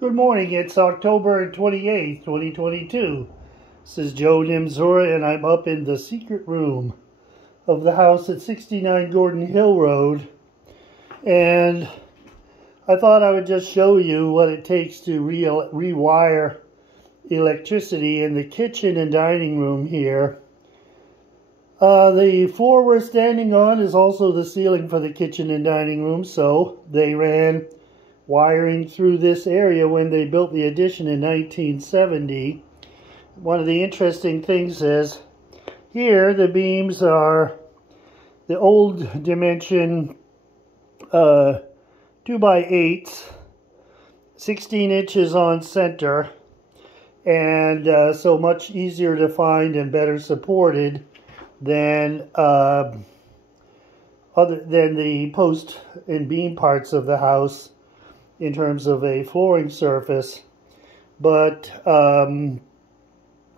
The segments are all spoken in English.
Good morning, it's October 28th, 2022. This is Joe Nimzora and I'm up in the secret room of the house at 69 Gordon Hill Road. And I thought I would just show you what it takes to rewire electricity in the kitchen and dining room here. The floor we're standing on is also the ceiling for the kitchen and dining room, so they ran wiring through this area when they built the addition in 1970. One of the interesting things is here the beams are the old dimension 2x8, 16 inches on center, and so much easier to find and better supported than the post and beam parts of the house in terms of a flooring surface. But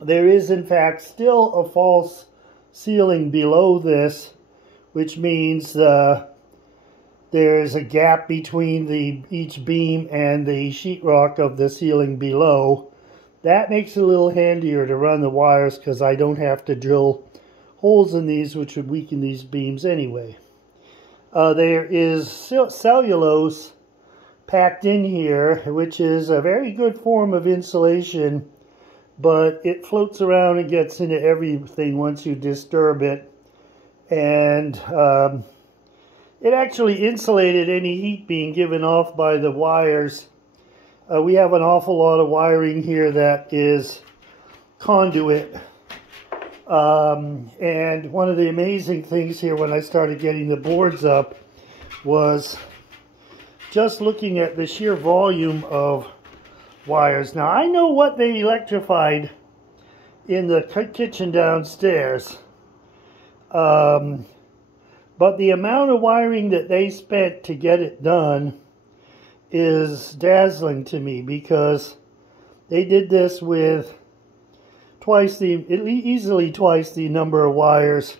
there is in fact still a false ceiling below this, which means there's a gap between each beam and the sheetrock of the ceiling below. That makes it a little handier to run the wires because I don't have to drill holes in these, which would weaken these beams anyway. There is cellulose packed in here, which is a very good form of insulation, but it floats around and gets into everything once you disturb it. And it actually insulated any heat being given off by the wires. We have an awful lot of wiring here that is conduit. And one of the amazing things here when I started getting the boards up was just looking at the sheer volume of wires. Now, I know what they electrified in the kitchen downstairs, but the amount of wiring that they spent to get it done is dazzling to me, because they did this with easily twice the number of wires,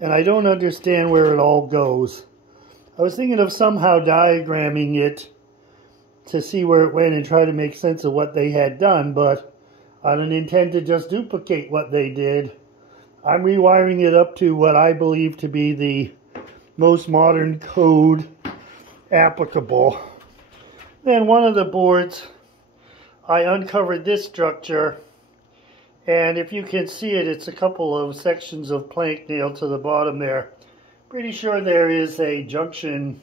and I don't understand where it all goes. I was thinking of somehow diagramming it to see where it went and try to make sense of what they had done, but I don't intend to just duplicate what they did. I'm rewiring it up to what I believe to be the most modern code applicable. Then one of the boards, I uncovered this structure, and if you can see it, it's a couple of sections of plank nailed to the bottom there. Pretty sure there is a junction,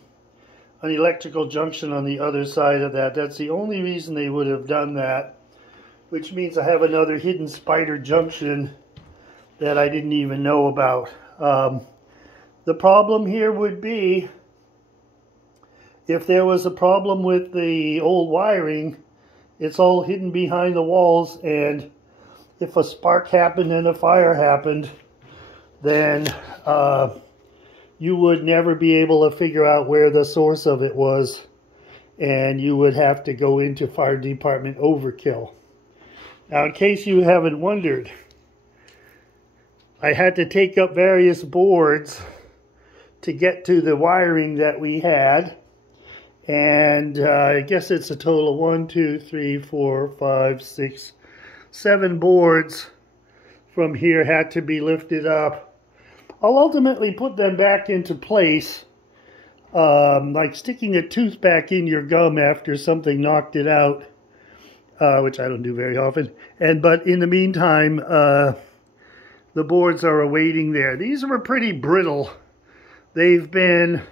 an electrical junction on the other side of that. That's the only reason they would have done that, which means I have another hidden spider junction that I didn't even know about. The problem here would be if there was a problem with the old wiring, it's all hidden behind the walls, and if a spark happened and a fire happened, then you would never be able to figure out where the source of it was, and you would have to go into fire department overkill. Now, in case you haven't wondered, I had to take up various boards to get to the wiring that we had, and I guess it's a total of 1, 2, 3, 4, 5, 6, 7 boards from here had to be lifted up. I'll ultimately put them back into place, like sticking a tooth back in your gum after something knocked it out, which I don't do very often. But in the meantime, the boards are awaiting there. These were pretty brittle. They've been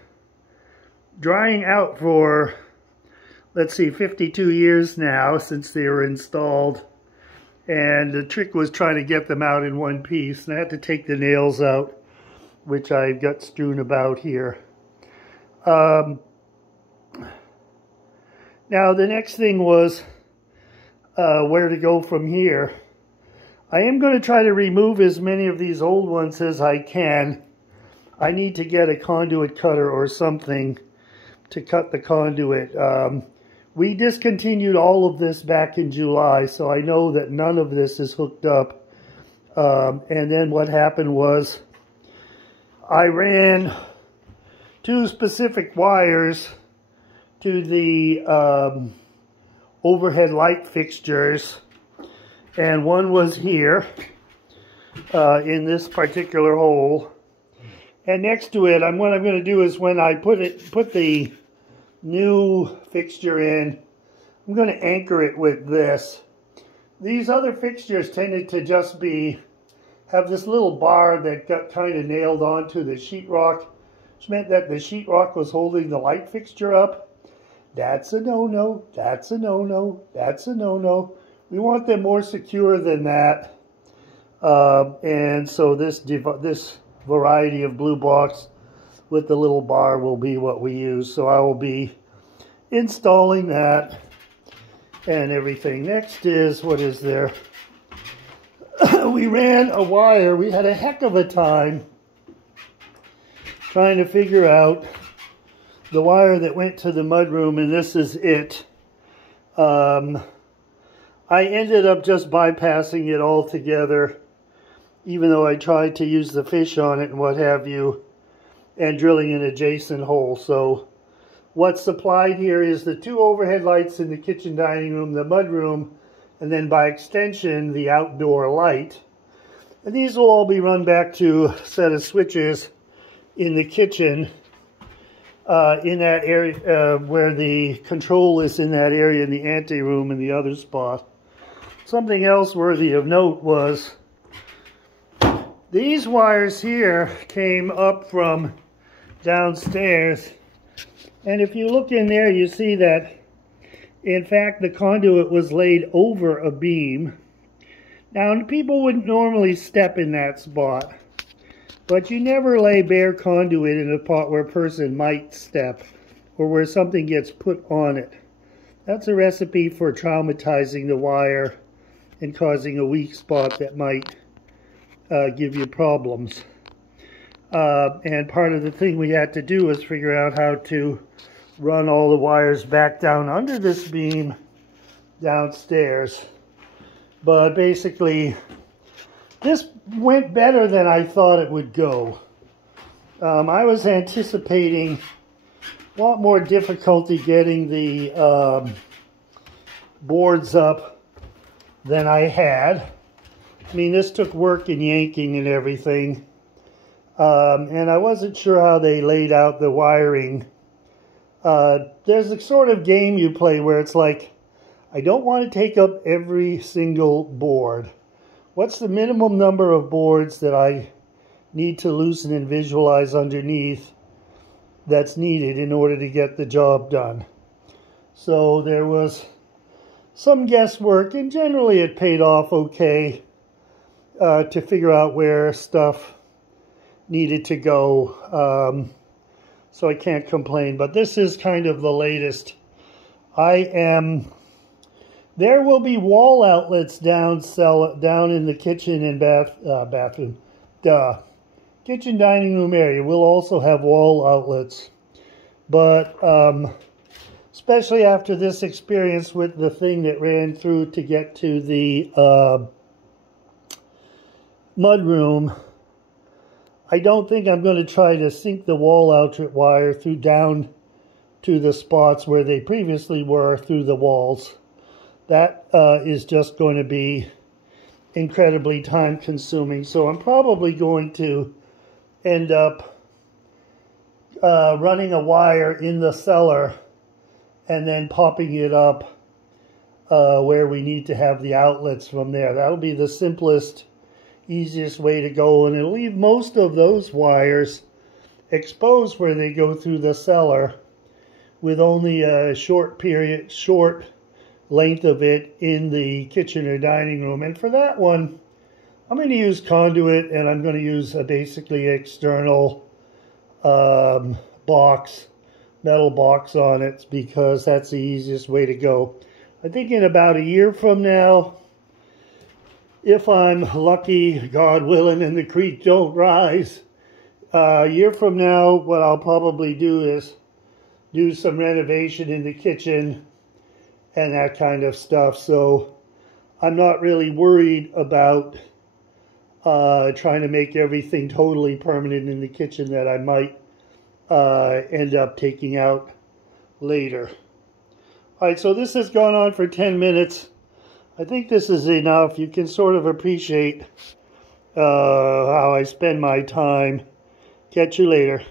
drying out for, let's see, 52 years now since they were installed. And the trick was trying to get them out in one piece. And I had to take the nails out, which I've got strewn about here. Now the next thing was where to go from here. I am going to try to remove as many of these old ones as I can. I need to get a conduit cutter or something to cut the conduit. We discontinued all of this back in July, so I know that none of this is hooked up. And then what happened was I ran 2 specific wires to the overhead light fixtures, and one was here in this particular hole. And next to it, what I'm going to do is when I put the new fixture in, I'm going to anchor it with this. These other fixtures tended to just have this little bar that got kind of nailed onto the sheetrock, which meant that the sheetrock was holding the light fixture up. That's a no-no, that's a no-no, that's a no-no. We want them more secure than that. And so this variety of blue box with the little bar will be what we use. So I will be installing that and everything. Next is, what is there? We ran a wire. We had a heck of a time trying to figure out the wire that went to the mudroom, and this is it. I ended up just bypassing it altogether, even though I tried to use the fish on it and what have you, and drilling an adjacent hole. So what's supplied here is the 2 overhead lights in the kitchen dining room, the mudroom, and then by extension the outdoor light. And these will all be run back to a set of switches in the kitchen, in that area where the control is, in that area in the anteroom in the other spot. Something else worthy of note was these wires here came up from downstairs, and if you look in there you see that in fact the conduit was laid over a beam. Now people wouldn't normally step in that spot, but you never lay bare conduit in a spot where a person might step or where something gets put on it. That's a recipe for traumatizing the wire and causing a weak spot that might give you problems. And part of the thing we had to do was figure out how to run all the wires back down under this beam downstairs. But basically, this went better than I thought it would go. I was anticipating a lot more difficulty getting the boards up than I had. I mean, this took work and yanking and everything. And I wasn't sure how they laid out the wiring. There's a sort of game you play where it's like, I don't want to take up every single board. What's the minimum number of boards that I need to loosen and visualize underneath that's needed in order to get the job done? So there was some guesswork, and generally it paid off okay to figure out where stuff needed to go. So I can't complain, but this is kind of the latest. There will be wall outlets down in the kitchen and kitchen dining room area. We'll also have wall outlets, but especially after this experience with the thing that ran through to get to the mudroom, I don't think I'm going to try to sink the wall outlet wire through down to the spots where they previously were through the walls. That is just going to be incredibly time consuming. So I'm probably going to end up running a wire in the cellar and then popping it up where we need to have the outlets from there. That'll be the simplest, easiest way to go, and it'll leave most of those wires exposed where they go through the cellar with only a short length of it in the kitchen or dining room. And for that one, I'm going to use conduit, and I'm going to use a basically external metal box on it, because that's the easiest way to go. I think in about a year from now, if I'm lucky, God willing, and the creek don't rise, a year from now, what I'll probably do is do some renovation in the kitchen and that kind of stuff. So I'm not really worried about trying to make everything totally permanent in the kitchen that I might end up taking out later. Alright, so this has gone on for 10 minutes. I think this is enough. You can sort of appreciate how I spend my time. Catch you later.